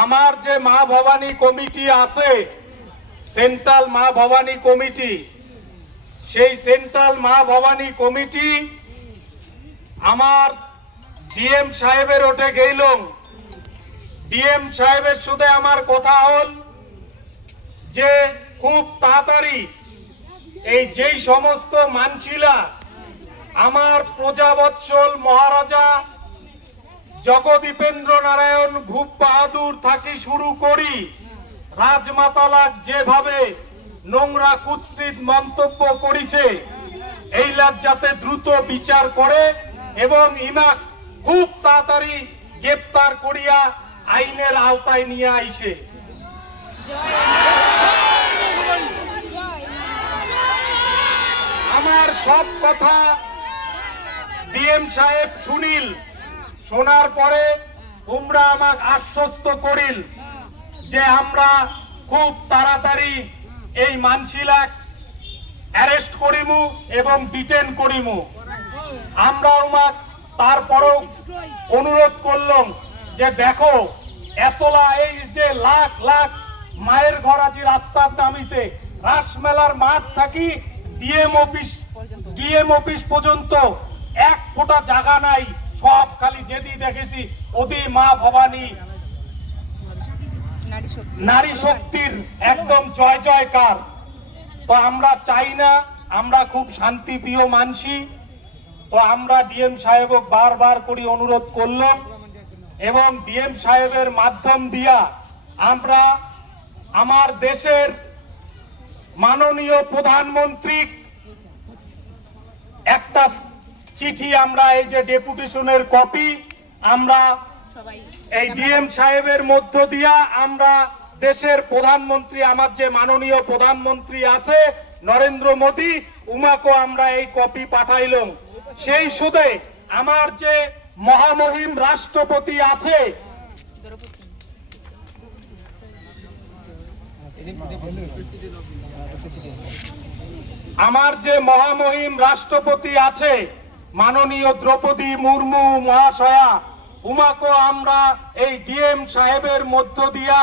আমার যে মা ভবানী কমিটি আছে, সেন্ট্রাল মা ভবানী কমিটি, সেই সেন্ট্রাল মা ভবানী কমিটি আমার ডিএম সাহেবের ওঠে গেলাম। ডিএম সাহেবের সাথে আমার কথা হল যে খুব তাড়াতাড়ি এই যেই সমস্ত মানছিলা আমার প্রজাবৎসল মহারাজা জগদীপেন্দ্র নারায়ণ ভূপ বাহাদুর থাকি শুরু করি রাজমাতালা যেভাবে নোংরা কুৎসিত মন্তব্য করেছে, এইলার যাতে দ্রুত বিচার করে এবং ইনাক খুব তাড়াতাড়ি গ্রেপ্তার করিয়া আইনের আওতায় নিয়ে আইসে। আমার সব কথা ডিএম সাহেব শুনিল, শোনার পরে তোমরা আমাকে আশ্বস্ত করিল যে আমরা খুব তাড়াতাড়ি এই মানসিলাক অ্যারেস্ট করিমু এবং ডিটেন করিমু। আমরা আমাক তারপরও অনুরোধ করলাম যে দেখো এতলা এই যে লাখ লাখ মায়ের ঘর আজি রাস্তার নামিছে, রাসমেলার মাঠ থাকি ডিএম অফিস পর্যন্ত এক ফোঁটা জায়গা নাই, সব খালি যেদি দেখেছি ওদি মা ভবানী নারী শক্তির একদম জয় জয়কার। তো আমরা চাই না, আমরা খুব শান্তিপ্রিয় মানসি। তো আমরা ডিএম সাহেবক বারবার করে অনুরোধ করলাম এবং ডিএম সাহেবের মাধ্যম দিয়া আমরা আমার দেশের মাননীয় প্রধানমন্ত্রী একটা চিঠি, আমরা এই যে ডেপুটেশনের কপি আমরা এই ডিএম সাহেবের মধ্য দিয়া আমরা দেশের প্রধানমন্ত্রী, আমার যে মাননীয় প্রধানমন্ত্রী আছে নরেন্দ্র মোদী, উমাকে আমরা এই কপি পাঠাইলাম। সেই সুদে আমার যে মহামহিম রাষ্ট্রপতি আছে, আমার যে মহামহিম রাষ্ট্রপতি আছে মাননীয় দ্রৌপদী মুর্মু মহাশয়া, উমাকে আমরা এই ডিএম সাহেবের মধ্য দিয়া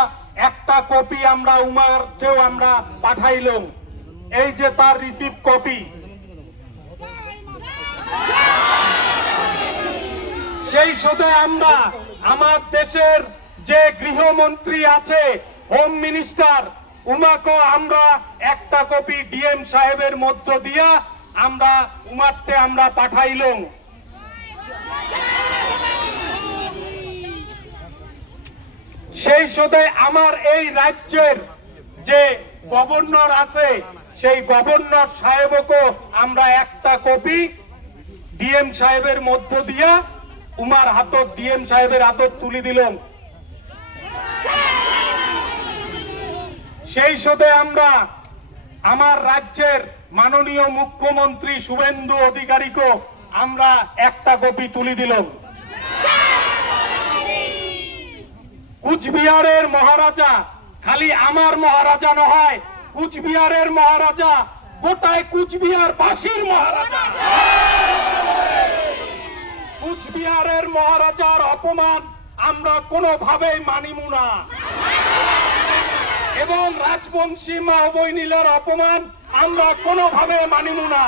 একটা কপি আমরা উমারকেও আমরা পাঠাইলাম। এই যে তার রিসিভ কপি। সেই সাথে আমরা আমার দেশের যে গৃহমন্ত্রী আছে, হোম মিনিস্টার, উমাকে আমরা একটা কপি ডিএম সাহেবের মধ্য দিয়া আমরা উমারতে আমরা পাঠাইলাম। সেই সাথে আমার এই রাজ্যের যে গভর্নর আছে, সেই গভর্নর সাহেবকে আমরা একটা কপি ডিএম সাহেবের মধ্য দিয়া উমার হাতত ডিএম সাহেবের হাতত তুলে দিলাম। সেই সাথে আমরা আমার রাজ্যের মাননীয় মুখ্যমন্ত্রী শুভেন্দু অধিকারীকে আমরা একটা কপি তুলে দিলাম। কুচবিহারের মহারাজা খালি আমার মহারাজা নয়, কুচবিহারের মহারাজা গোটায় কুচবিহার বাসীর মহারাজা। কুচবিহারের মহারাজার অপমান আমরা কোনোভাবেই মানিব না এবং রাজবংশী মা বৈনীলের অপমান আমরা কোনোভাবে মানিব না।